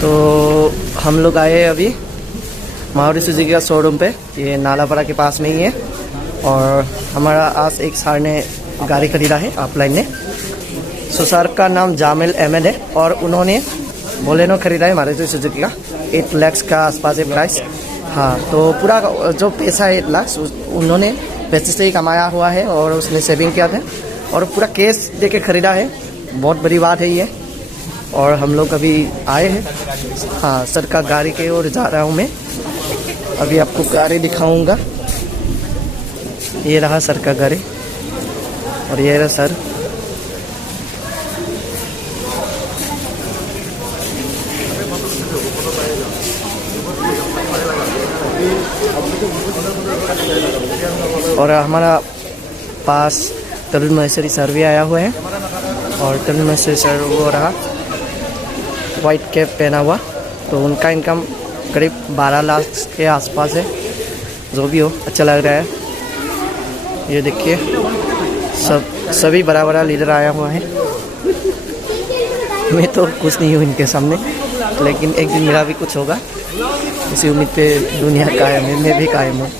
तो हम लोग आए हैं अभी मारुति सुजुकी का शोरूम पे, ये नालापाड़ा के पास में ही है। और हमारा आज एक सर ने गाड़ी खरीदा है ऑफलाइन ने। सो सर का नाम जामिल अहमद है और उन्होंने बोलेनो खरीदा है मारुति सुजुकी का। 8 लाख का आसपास है प्राइस। हाँ, तो पूरा जो पैसा है 8 लाख उन्होंने पैसे से ही कमाया हुआ है और उसने सेविंग किया था और पूरा कैश दे के खरीदा है। बहुत बड़ी बात है ये। और हम लोग अभी आए हैं, हाँ, सर का गाड़ी के ओर जा रहा हूँ मैं। अभी आपको गाड़ी दिखाऊंगा। ये रहा सर का गाड़ी और ये रहा सर। और हमारा पास तरुण महेश्वरी सर भी आया हुआ है और तरुण महेश्वरी सर वो रहा वाइट कैप पहना हुआ। तो उनका इनकम करीब 12 लाख के आसपास है। जो भी हो, अच्छा लग रहा है। ये देखिए सभी बड़ा बड़ा लीडर आया हुआ है। मैं तो कुछ नहीं हूँ इनके सामने, लेकिन एक दिन मेरा भी कुछ होगा, इसी उम्मीद पे दुनिया कायम है, मैं भी कायम हूँ।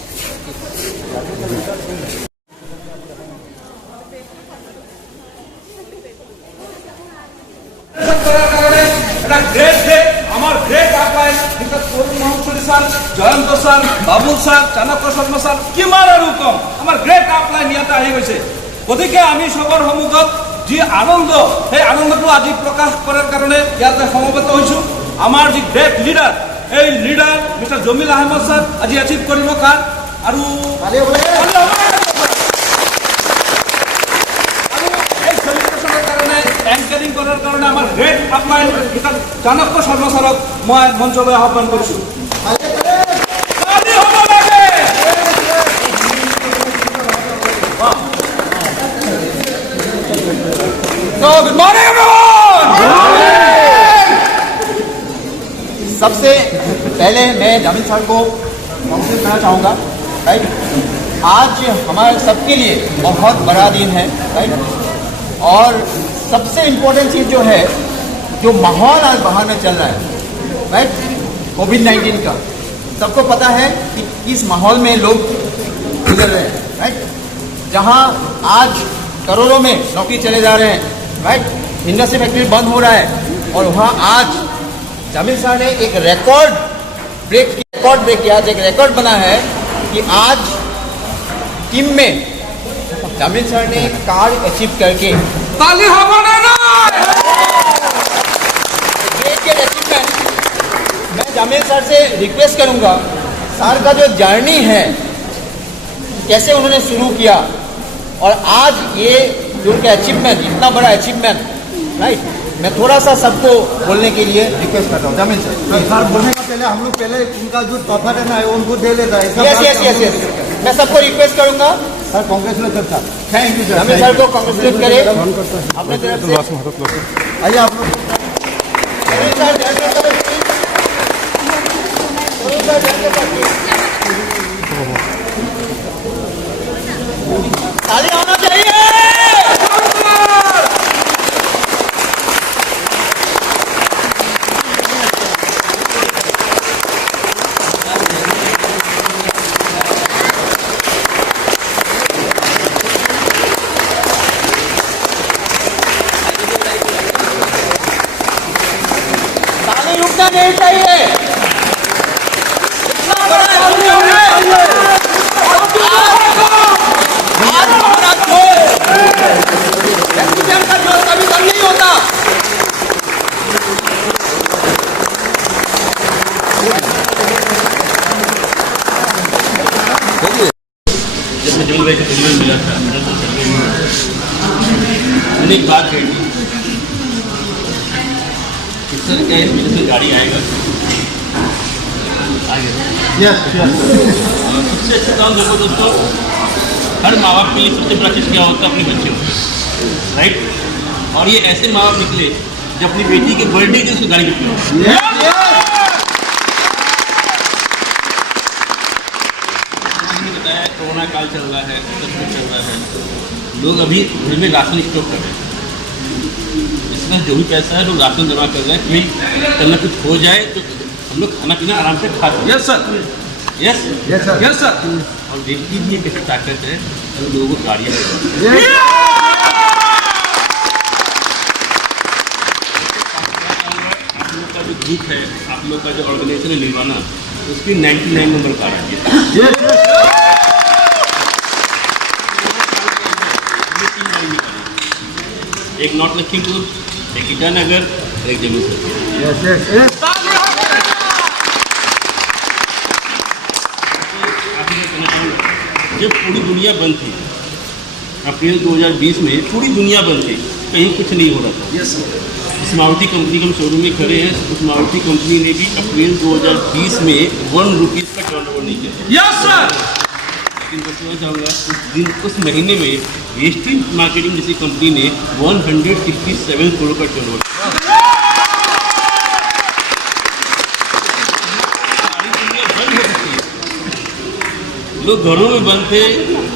Jayanta sir, Babul sir, Chanakya Sharma sir, কিমান আৰু কম আমাৰ গ্ৰেট আপলাইন ইয়াতে আহি গৈছে। গতিকে আমি সবৰ সন্মুখত যি আনন্দ, সেই আনন্দটো আজি প্ৰকাশ কৰাৰ কাৰণে ইয়াতে সমবেত হৈছোঁ। আমাৰ যি গ্ৰেট লিডাৰ, এই leader mister Jamil Ahmed sir আজি এচিভ কৰিব কাৰ আৰু এই চেলিব্ৰেশ্যনৰ কাৰণে এংকাৰিং কৰাৰ কাৰণে আমাৰ great upline mister Chanakya Sharma স্যাৰক মই মঞ্চলৈ আহ্বান কৰিছোঁ। Good morning, everyone. सबसे पहले मैं जामिल साहब को कॉन्ग्रेचुलेट करना चाहूँगा। राइट, आज हमारे सबके लिए बहुत बड़ा दिन है। राइट, और सबसे इम्पोर्टेंट चीज़ जो है, जो माहौल आज बाहर में चल रहा है, राइट, कोविड-19 का, सबको पता है कि किस माहौल में लोग गुजर रहे हैं। राइट, जहाँ आज करोड़ों में नौकरी चले जा रहे हैं, राइट, इंडस्ट्री फैक्ट्री बंद हो रहा है, और वहाँ आज जामिल साहब ने एक रिकॉर्ड ब्रेक किया, एक रिकॉर्ड बना है कि आज टीम में जामिल साहब ने एक कार अचीव करके ताली हो बनाना अचीवमेंट। मैं जामिल सर से रिक्वेस्ट करूंगा, सर का जो जर्नी है, कैसे उन्होंने शुरू किया और आज ये जो उनका अचीवमेंट, इतना बड़ा अचीवमेंट, राइट, मैं थोड़ा सा सबको बोलने के लिए रिक्वेस्ट करता हूँ। जामिल सर, सर बोलने का पहले हम लोग उनका जो तोहफा देना है उनको दे लेता है। यस, मैं सबको रिक्वेस्ट करूंगा। Sir congratulation sir, thank you sir. Jamil sir को कांग्रेचुलेट करें अपने तरफ से। आइए आप लोग। ताली होना चाहिए। ताली रुकना नहीं चाहिए। इतना बड़ा आज हमारा जोश का जोश कभी कम नहीं होता। जब मैं जमील भाई को पहली बार मिला था, मैंने एक बात कही कि सर क्या इस महीने से गाड़ी आएगा। सबसे अच्छा काम देखो दोस्तों, हर माँ बाप के लिए सबसे बड़ा चीज़ क्या होता है? अपने बच्चे होते हैं, राइट। और ये ऐसे माँ बाप निकले जो अपनी बेटी के बर्थडे के उसको गाड़ी गिफ्ट किया। बताया कोरोना काल चल रहा है, सब कुछ चल रहा है, लोग अभी घर में राशन स्टॉक कर रहे हैं। पास जो भी पैसा है लोग राशन जमा कर रहे हैं, कहीं कल कुछ हो जाए तो हम लोग खाना पीना आराम से खा सकते हैं। Yes sir, yes yes sir, yes sir. और देश की भी एक ऐसी ताकत है जो लोगों को गाड़ियाँ देती है। आप लोग का जो ग्रुप है, आप लोग का जो ऑर्गेनाइजेशन है निर्वाणा, उसकी 99 नंबर कार है। एक नॉर्थ लखीमपुर, एक ईटानगर, एक जम्मू से। Yes yes yes. जब पूरी दुनिया बंद थी, अप्रैल 2020 में पूरी दुनिया बंद थी, कहीं कुछ नहीं हो रहा था। Yes sir. इस मारुति कंपनी के हम शोरूम में खड़े हैं, उस मारुति कंपनी ने भी अप्रैल 2020 में 1 रुपीज़ का टर्नओवर नहीं किया। Yes sir. लेकिन बताना चाहूँगा उस महीने में वेस्टिंग मार्केटिंग जैसी कंपनी ने 167 करोड़ का टर्नओवर। लोग घरों में बंद थे,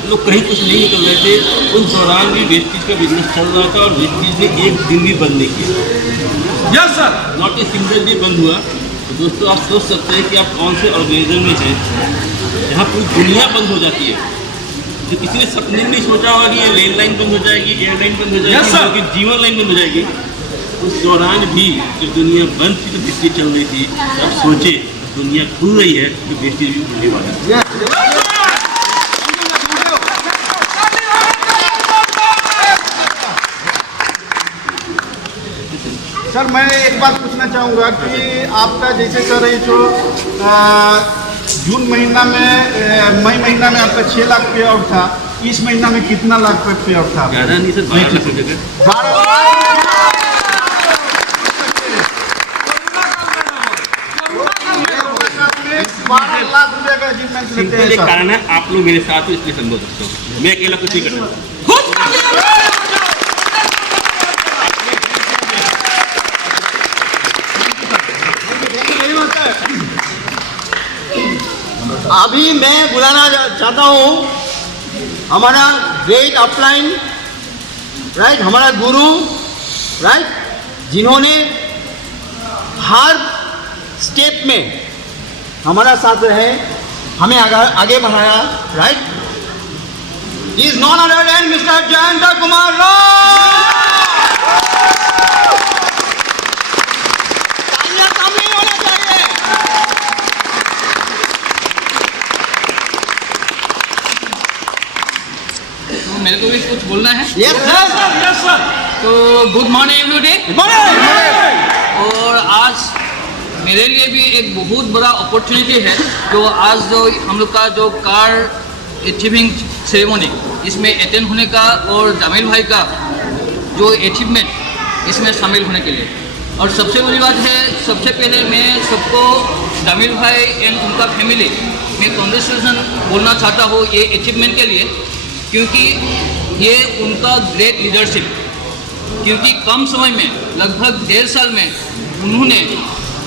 लोग कहीं कुछ नहीं निकल रहे थे, उस दौरान भी वेस्टिज का बिजनेस चल रहा था और वेस्टिज ने एक दिन भी बंद नहीं किया। Yes sir. Not a single day बंद हुआ। तो दोस्तों आप सोच सकते हैं कि आप कौन से ऑर्गेनाइजेशन में हैं जहाँ पूरी दुनिया बंद हो जाती है। जो किसी ने सपने में नहीं सोचा होगा कि ये रेल लाइन बंद हो जाएगी, एयरलाइन बंद हो Yes, जाएगी, sir. कि जीवन लाइन बंद हो जाएगी। उस दौरान भी जब दुनिया बंद थी तो बिजली चल रही थी। आप सोचे दुनिया खुल रही है तो वेस्टिज भी खुलने वाला है। सर मैं एक बात पूछना चाहूँगा कि आपका जैसे सर ये जो जून महीना में मई महीना में आपका 6 लाख पे आउट था, इस महीना में कितना लाख पे आउट था? ज़्यादा नहीं सर, 12 लाख रुपये का। 12 लाख रुपए का अचीवमेंट लेते सिंपल हैं एक सर। कारण है, आप लोग मेरे साथ हो इसलिए संभव सकता हूँ। मैं अकेला कुछ नहीं कर सकता। अभी मैं बुलाना चाहता हूँ हमारा ग्रेट अपलाइन, राइट, हमारा गुरु, राइट, जिन्होंने हर स्टेप में हमारा साथ रहे, हमें आगे बढ़ाया, right. Is none other than mister Jayant Kumar Rao. तालियां सामने होना चाहिए। तो मेरे को भी कुछ बोलना है। Yes sir, yes sir. तो गुड मॉर्निंग एवरीडे। और आज मेरे लिए भी एक बहुत बड़ा अपॉर्चुनिटी है जो आज जो हम लोग का जो कार अचीविंग सेरेमनी इसमें अटेंड होने का और जामिल भाई का जो अचीवमेंट इसमें शामिल होने के लिए। और सबसे बड़ी बात है, सबसे पहले मैं सबको जामिल भाई एंड उनका फैमिली में कॉन्ग्रेचुलेसन बोलना चाहता हूँ ये अचीवमेंट के लिए, क्योंकि ये उनका ग्रेट लीडरशिप, क्योंकि कम समय में लगभग 1.5 साल में उन्होंने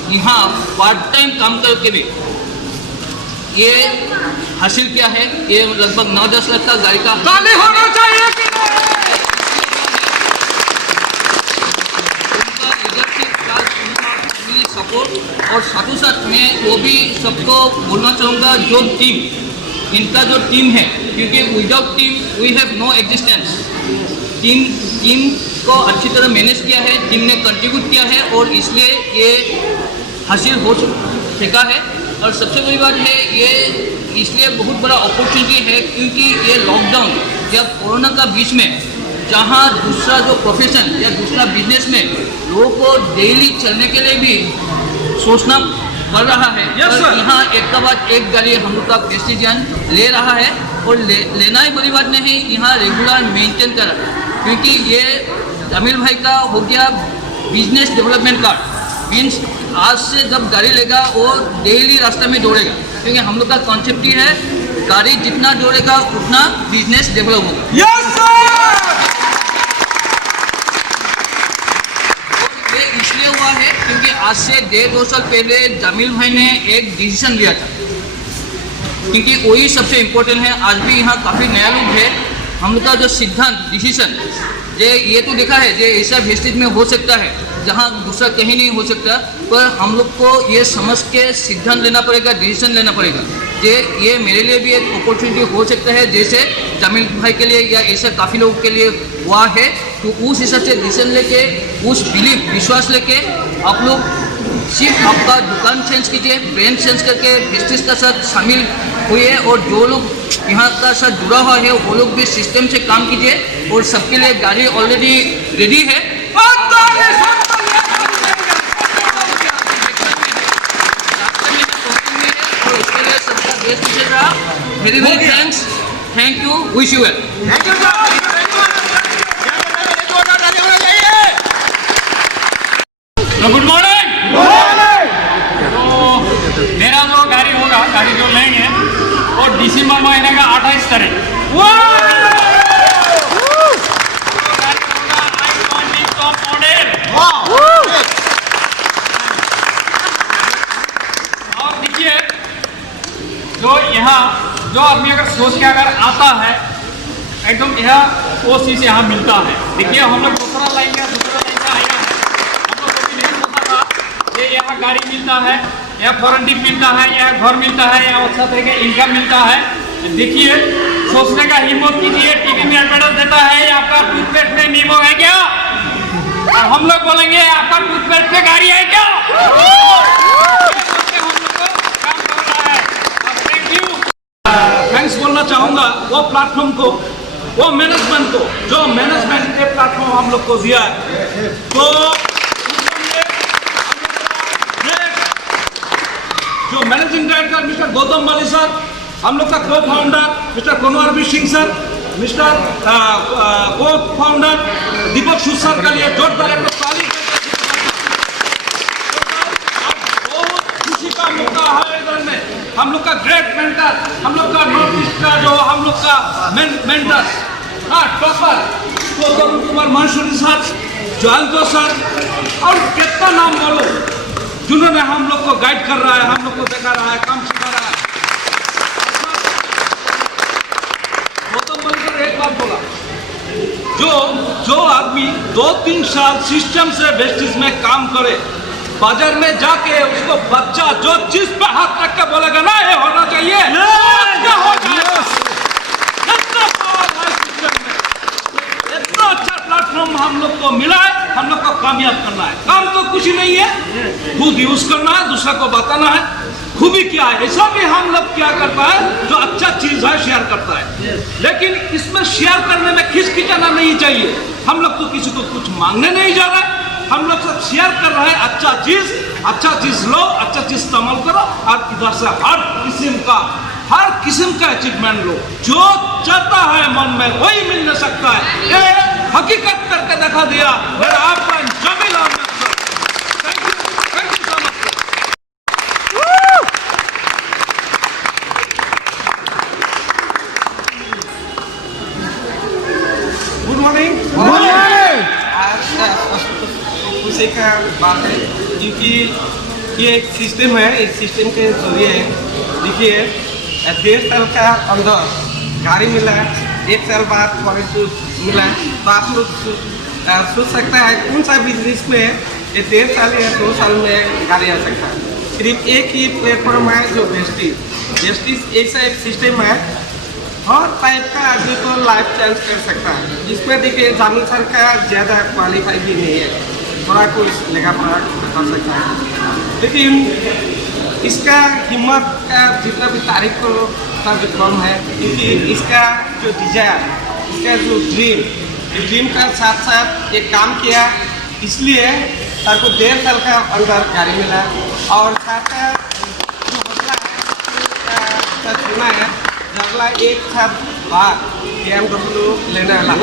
यहाँ पार्ट टाइम काम करके भी ये हासिल किया है। ये लगभग 9-10 लाख का गाड़ी का ताली होना चाहिए कि उनका लीडरशिप का फैमिली सपोर्ट। और साथों साथ मैं वो भी सबको बोलना चाहूँगा जो टीम, इनका जो टीम है, क्योंकि without team we have no existence. Team को अच्छी तरह मैनेज किया है, टीम ने कंट्रीब्यूट किया है और इसलिए ये हासिल हो सका है। और सबसे बड़ी बात है ये इसलिए बहुत बड़ा अपॉर्चुनिटी है क्योंकि ये लॉकडाउन या कोरोना का बीच में जहाँ दूसरा जो प्रोफेशन या दूसरा बिजनेस में लोगों को डेली चलने के लिए भी सोचना पड़ रहा है। Yes, sir. और यहाँ एक का बाद एक गाड़ी हम लोग का प्रेस्टीजियन ले रहा है और लेना ही बड़ी बात नहीं, यहाँ रेगुलर मेंटेन कर रहा है। क्योंकि ये जामिल भाई का हो गया बिजनेस डेवलपमेंट कार्ड, मीन्स आज से जब गाड़ी लेगा वो डेली रास्ते में दौड़ेगा, क्योंकि हम लोग का कॉन्सेप्ट ही है गाड़ी जितना दौड़ेगा उतना बिजनेस डेवलप होगा। Yes sir. ये इसलिए हुआ है क्योंकि आज से 1.5-2 साल पहले जामिल भाई ने एक डिसीजन लिया था, क्योंकि वही सबसे इम्पोर्टेंट है। आज भी यहाँ काफ़ी नया लोग है हम लोग का जो सिद्धांत डिसीजन ये तो देखा है जो ऐसा वेस्टेज में हो सकता है जहाँ दूसरा कहीं नहीं हो सकता, पर हम लोग को ये समझ के सिद्धांत लेना पड़ेगा, डिसीजन लेना पड़ेगा। ये मेरे लिए भी एक अपॉर्चुनिटी हो सकता है, जैसे जामिल भाई के लिए या ऐसे काफ़ी लोगों के लिए हुआ है। तो उस हिसाब से डिसीजन लेके, उस विश्वास लेके आप लोग सिर्फ आपका दुकान चेंज कीजिए, ब्रांड चेंज करके वेस्टेज का साथ शामिल हुए, और जो लोग यहाँ का साथ जुड़ा हुआ है वो लोग भी सिस्टम से काम कीजिए। और सबके लिए गाड़ी ऑलरेडी रेडी है। Very very thanks, thank you, wish you well. Good morning. तो मेरा जो गाड़ी जो लेंगे वो दिसंबर महीने का 28 तारीख और देखिए जो आदमी अगर सोच के अगर आता है एकदम वो चीज़ यहाँ मिलता है। देखिए हम लोग दूसरा लाएंगे आएगा है, हम लोग को भी नहीं पता था ये यहाँ गाड़ी मिलता है, यहाँ वारंटी मिलता है, यहाँ घर मिलता है, यहाँ अच्छा तरीके इनकम मिलता है। देखिए सोचने का हिम्मत कीजिए। टीवी में एडवर्टाइज देता है आपका टूथपेस्ट में नींबू है क्या, और हम लोग बोलेंगे आपका टूथपेस्ट में गाड़ी है क्या। थैंक्स बोलना चाहूँगा वो प्लेटफॉर्म को, वो मैनेजमेंट को, जो मैनेजमेंट ने प्लेटफॉर्म हम लोग को दिया है। तो जो managing director mister Gautam Bali sir, हम लोग का co founder mister Kunwar Singh sir, mister co founder Deepak Sood sir का लिए जोरदार एक ताली। बहुत खुशी का मौका है इधर में हम लोग का ग्रेट मेंटर, हम लोग का नॉर्थ ईस्ट का जो हम लोग का mentor topper Gautam Kumar Maheshwari sir, Jayant sir, और कितना नाम बोलो जिन्होंने हम लोग को गाइड कर रहा है, हम लोग को देखा रहा है, काम सिखा रहा है। गौतम बलकर एक बात बोला, जो आदमी 2-3 साल सिस्टम से वेस्टेज में काम करे, बाजार में जाके उसको बच्चा जो चीज पे हाथ रख के बोलेगा ना ये होना चाहिए, हो जाएगा। इतना अच्छा प्लेटफॉर्म हम लोग को मिला है, हम लोग को कामयाब करना है। काम तो कुछ ही नहीं है, खुद यूज करना है, दूसरा को बताना है खूबी क्या है। ऐसा भी हम लोग क्या करता है, जो अच्छा चीज है शेयर करता है, लेकिन इसमें शेयर करने में खिसखिचाना नहीं चाहिए। हम लोग तो किसी को कुछ मांगने नहीं जा रहा है, हम लोग सब शेयर कर रहे हैं। अच्छा चीज लो, अच्छा चीज इस्तेमाल करो, और इधर से हर किस्म का अचीवमेंट लो। जो चाहता है मन में वही मिल नहीं सकता है, ये हकीकत करके दिखा दिया मेरा आपका Jameel Ahmad sir. Thank you so much. Good morning. आज खुशी का बात है क्योंकि ये एक सिस्टम है, इस सिस्टम के जरिए देखिए 1.5 साल का अंदर गाड़ी मिला, 1 साल बाद फॉरेस्ट मिला। तो आप लोग सोच सकता है कौन सा बिजनेस में ये 1.5 साल या 2 साल में गाड़ी आ सकता है। सिर्फ एक ही प्लेटफॉर्म है जो वेस्टेज ऐसा एक सिस्टम है, हर टाइप का आदमी को लाइफ चेंज कर सकता है। जिसमें देखिए जामिल सर का ज़्यादा क्वालिफाई भी नहीं है, थोड़ा कुछ लेखा पढ़ा कर सकता है, लेकिन इसका हिम्मत का जितना भी तारीफ करो उतना भी कम है। क्योंकि इसका जो डिजायर, इसका जो ड्रीम का साथ साथ ये काम किया, इसलिए सर को 1.5 साल का अंदर गाड़ी मिला। और साथ जो हौसला है चुना है, अगला 1 साल बाद BMW लेने वाला।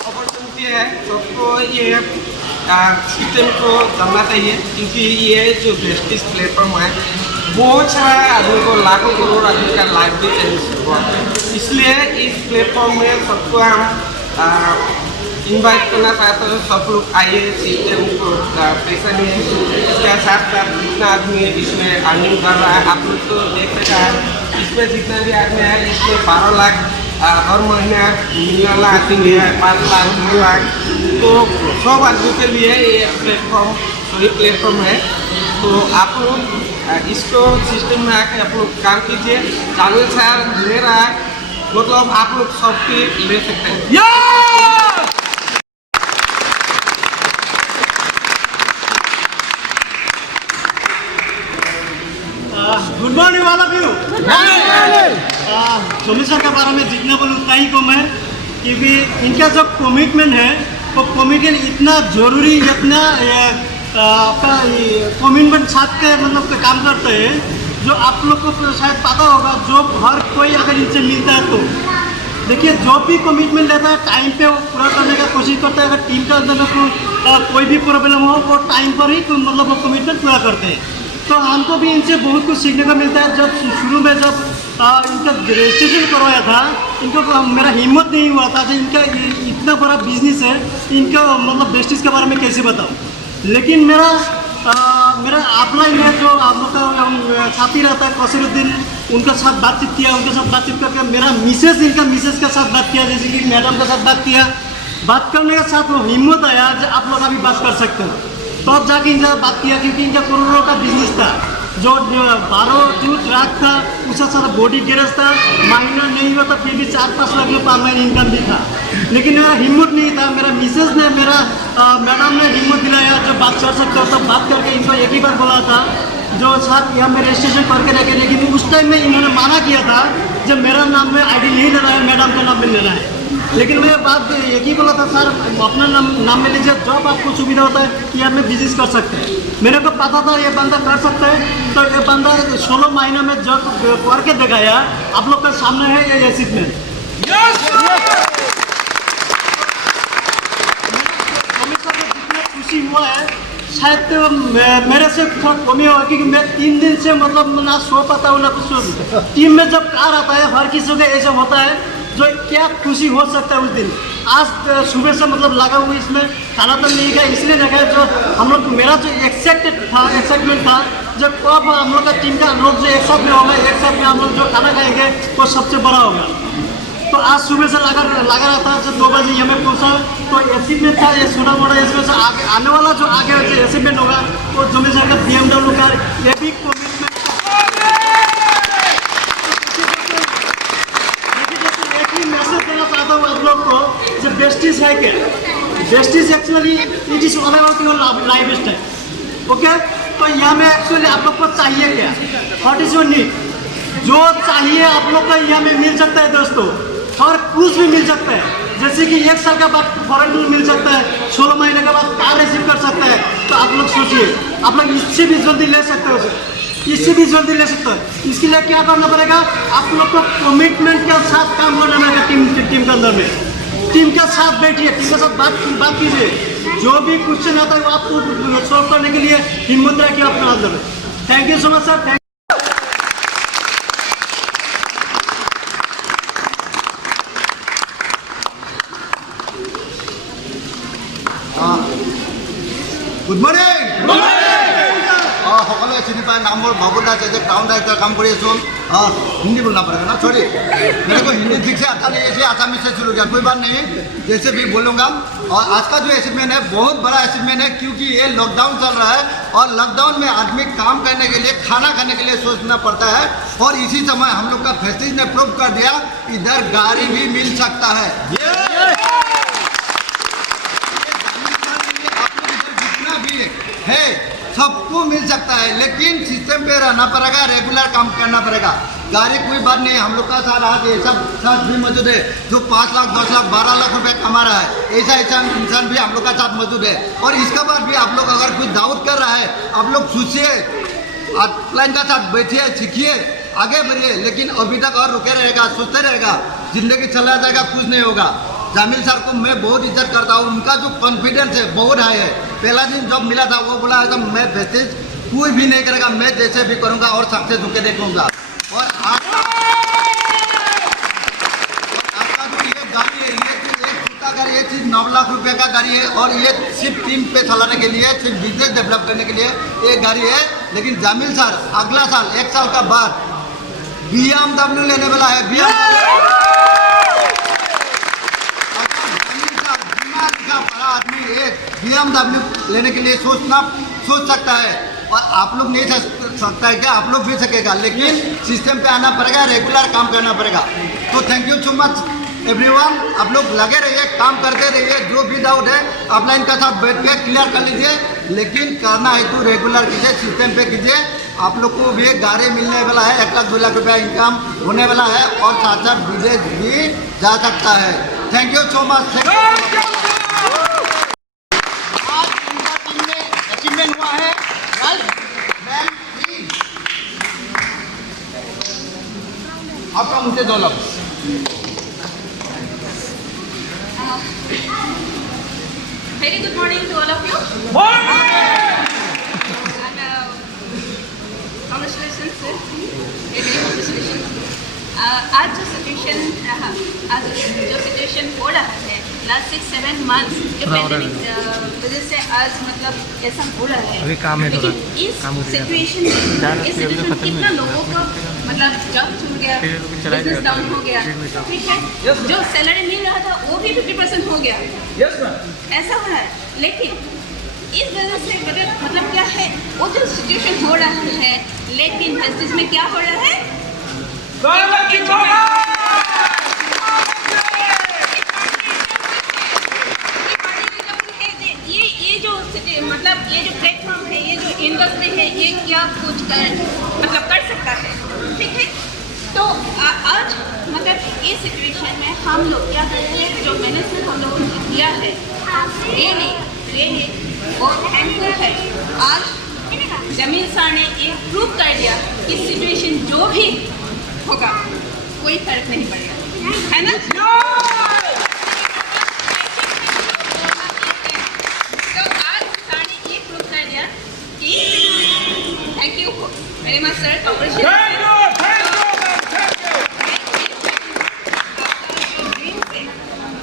अपॉर्चुनिटी है, सबको ये सिस्टम को जानना चाहिए क्योंकि ये जो वेस्टेज प्लेटफॉर्म है बहुत सारा आदमी को, लाखों करोड़ आदमी का लाइफ भी चेंज हुआ। इसलिए इस प्लेटफॉर्म में सबको हम इनवाइट करना चाहता हूँ, सब लोग आइए सिस्टम को पैसा लिए। इसके साथ साथ जितना आदमी इसमें अर्निंग कर रहा है, आप लोग तो देख रहे हैं, इसमें जितना भी आदमी है इसमें 12 लाख हर महीने मिलने वाला आदमी है, 5 लाख 2 लाख। तो सब आदमी के लिए ये प्लेटफॉर्म सही प्लेटफॉर्म है। तो आप लोग इसको सिस्टम में आके आप लोग काम कीजिए। जावेद सर ले रहा है, मतलब आप लोग सब की ले सकते हैं। गुड मॉर्निंग वाला व्यू। जोमी सर के बारे में जितना बोलूँ उतना ही कम है, क्योंकि इनका जो कमिटमेंट है वो कमिटमेंट इतना जरूरी, इतना आपका कमिटमेंट साथ के मतलब काम करते हैं, जो आप लोग को शायद पता होगा। जो हर कोई अगर इनसे मिलता है तो देखिए, जो भी कमिटमेंट लेता है टाइम पे वो पूरा करने का कोशिश करता है। अगर टीम के अंदर में कोई भी प्रॉब्लम हो वो टाइम पर ही मतलब वो कमिटमेंट पूरा करते हैं। तो हमको भी इनसे बहुत कुछ सीखने को मिलता है। जब शुरू में जब इनका रजिस्ट्रेशन करवाया था, इनको मेरा हिम्मत नहीं हुआ था कि इनका इतना बड़ा बिजनेस है, इनका मतलब बेस्टिस के बारे में कैसे बताऊँ। लेकिन मेरा अपलाइन है जो आप लोग का साथी रहता है कसीरुद्दीन, उनके साथ बातचीत किया। उनके साथ बातचीत करके मेरा इनका मिसेस के साथ बात किया, जैसे कि मैडम के साथ बात किया। बात करने के साथ वो हिम्मत आया जो आप लोग अभी बात कर सकते हो। तो अब जाके इनका बात किया, क्योंकि इनका करोड़ों का बिजनेस था। जो 12 ट्रक था, उसका सारा बॉडी गैरेज था। महीना नहीं हुआ तो फिर भी 4-5 लाख में पर महीने इनकम भी था। लेकिन मेरा हिम्मत नहीं था। मेरा मिसेज ने, मेरा मैडम ने हिम्मत दिलाया, जो बात कर सकते हो तब बात करके इनको एक ही बार बोला था जो साथ यहाँ में रजिस्ट्रेशन करके रखे। लेकिन उस टाइम में इन्होंने माना किया था जब मेरा नाम में ID नहीं लेना है, मैडम का नाम में लेना है। लेकिन मैं बात एक ही बोला था, सर अपना नाम में लीजिए, जब आपको सुविधा होता है कि आप में बिजनेस कर सकते हैं। मेरे को पता था ये बंदा कर सकता है, तो ये बंदा 16 महीना में जब करके दिखाया। आप लोग के सामने है ये अचीवमेंट। जितना खुशी हुआ है शायद मेरे से थोड़ा कमी हुआ, क्योंकि मैं 3 दिन से मतलब ना सो पाता हूँ ना कुछ। टीम में जब कार आता है हर किसी को ऐसा होता है, जो क्या खुशी हो सकता है उस दिन। आज सुबह से मतलब लगा हुआ इसमें खाना तो नहीं गया, इसलिए देखा जो हम लोग, मेरा जो एक्साइटमेंट था जब कब हम लोग का टीम का लोग जो एक साथ में होगा, एक साथ में हम लोग जो खाना खाएंगे वो सबसे बड़ा होगा। तो आज सुबह से लगा रहा था, जब 2 बजे यहाँ में पहुँचा तो अचीवमेंट था ये छोटा मोटा। इसमें से आने वाला जो आगे जो अचीवमेंट होगा वो जोमी सर का BMW कार, ये भी कमिटमेंट। मैसेज देना चाहता हूँ आप लोग को, जो बेस्टिस है क्या, besties actually it is all about your lifestyle. Okay, तो यहाँ में एक्चुअली आप लोग को चाहिए क्या, व्हाट इज योर नीड। जो चाहिए आप लोग को यहाँ में मिल सकता है दोस्तों, और कुछ भी मिल सकता है। जैसे कि 1 साल का बाद फॉरेन टूर मिल सकता है, 16 महीने के बाद कार रिसीव कर सकता है। तो आप लोग सोचिए, आप लोग इससे भी जल्दी ले सकते हो, इससे भी जल्दी ले सकते हो। इसके लिए क्या करना पड़ेगा, आप लोग को कमिटमेंट के साथ काम करना पड़ेगा। टीम के अंदर में टीम के साथ बैठिए, टीम के साथ बात कीजिए। जो भी क्वेश्चन आता है वो आपको सॉल्व करने के लिए हिम्मत रखिए अपने अंदर। Thank you so much sir. Good morning. সকলে চিনি পায়, नाम बोल बाबू दास, एज ए टाउन डायरेक्टर काम करी। हिंदी बोलना पड़ेगा ना, सॉरी मेरे को हिंदी ठीक से आता नहीं, ऐसे आसामी से शुरू किया, कोई बात नहीं, जैसे भी बोलूँगा। और आज का जो अचीवमेंट है बहुत बड़ा अचीवमेंट है, क्योंकि ये लॉकडाउन चल रहा है और लॉकडाउन में आदमी काम करने के लिए, खाना खाने के लिए सोचना पड़ता है। और इसी समय हम लोग का फेस्टिव ने प्रूव कर दिया, इधर गाड़ी भी मिल सकता है। जितना भी है सबको मिल सकता है, लेकिन सिस्टम पे रहना पड़ेगा, रेगुलर काम करना पड़ेगा। गाड़ी कोई बात नहीं, हम लोग का साथ आज ऐसा साथ भी मौजूद है जो 5 लाख 10 लाख 12 लाख रुपए कमा रहा है। ऐसा इंसान भी हम लोग का साथ मौजूद है। और इसके बाद भी आप लोग अगर कोई दावत कर रहा है, आप लोग सोचिए, अपलाइन का साथ बैठिए, सीखिए, आगे बढ़िए। लेकिन अभी तक और रुके रहेगा, सोचते रहेगा, जिंदगी चला जाएगा, कुछ नहीं होगा। जामिल सर को मैं बहुत इज्जत करता हूँ, उनका जो कॉन्फिडेंस है बहुत हाई है। पहला दिन जब मिला था वो बोला था मैं फेस्टिव कोई भी नहीं करेगा, मैं जैसे भी करूँगा और सक्सेस होकर देखूँगा। और आपका जो ये गाड़ी है, ये चीज़ एक छोटा गाड़ी, ये चीज़ 9 लाख रुपए का गाड़ी है और ये सिर्फ टीम पे चलाने के लिए, सिर्फ बिजनेस डेवलप करने के लिए ये गाड़ी है। लेकिन जामिल सर अगला साल 1 साल का बाद BMW लेने वाला है। बड़ा आदमी एक BMW लेने के लिए सोच सकता है और आप लोग नहीं सकता है क्या? आप लोग भी सकेगा, लेकिन सिस्टम पे आना पड़ेगा, रेगुलर काम करना पड़ेगा। तो thank you so much everyone. आप लोग लगे रहिए, काम करते रहिए, जो भी डाउट है ऑफलाइन का साथ बैठ के क्लियर कर लीजिए, लेकिन करना है तो रेगुलर कीजिए, सिस्टम पे कीजिए। आप लोग को भी गाड़ी मिलने वाला है, 1 लाख 2 लाख रुपया इनकम होने वाला है और साथ साथ विदेश भी जा सकता है। Thank you so much. आज इनका टीम में अचीवमेंट हुआ है बैंक 3। आपका मुझे 2 lakh. Very good morning to all of you. And congratulations, sir. Very congratulations. आज जो सिचुएशन हो रहा है लास्ट 6-7 मंथ्स जो पैंडेमिक वजह से आज मतलब ऐसा हो रहा है, लेकिन इस सिचुएशन में कितना लोगों को मतलब जॉब छूट गया, बिजनेस डाउन हो गया, ठीक है, जो सैलरी मिल रहा था वो भी 50% हो गया, ऐसा हो रहा है। लेकिन इस वजह से मतलब क्या है, वो जो सिचुएशन हो रहा है, लेकिन जस्टिस में क्या हो रहा है, ये जो मतलब ये जो प्लेटफॉर्म है, ये जो इंडस्ट्री है, ये क्या कुछ कर सकता है, ठीक है। तो आज मतलब इस सिचुएशन में हम लोग क्या कर रहे हैं, जो मैनेजमेंट हम लोगों ने किया है, रियली वो थैंकफुल है। आज जमील सर ने एक प्रूव कर दिया कि सिचुएशन जो भी होगा कोई फर्क नहीं पड़ेगा, है ना। तो आज सर ने ये प्रूव कर दिया कि thank you very much sir, congratulation.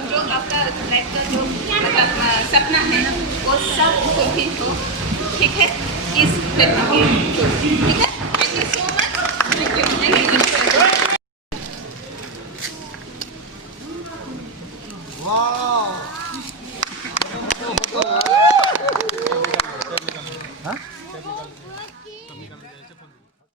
जो आपका लाइफ का जो मतलब सपना है वो सब फुलफिल हो, ठीक है, इस प्लेटफॉर्म के थ्रू, ठीक है। Thank you so much, thank you. वाह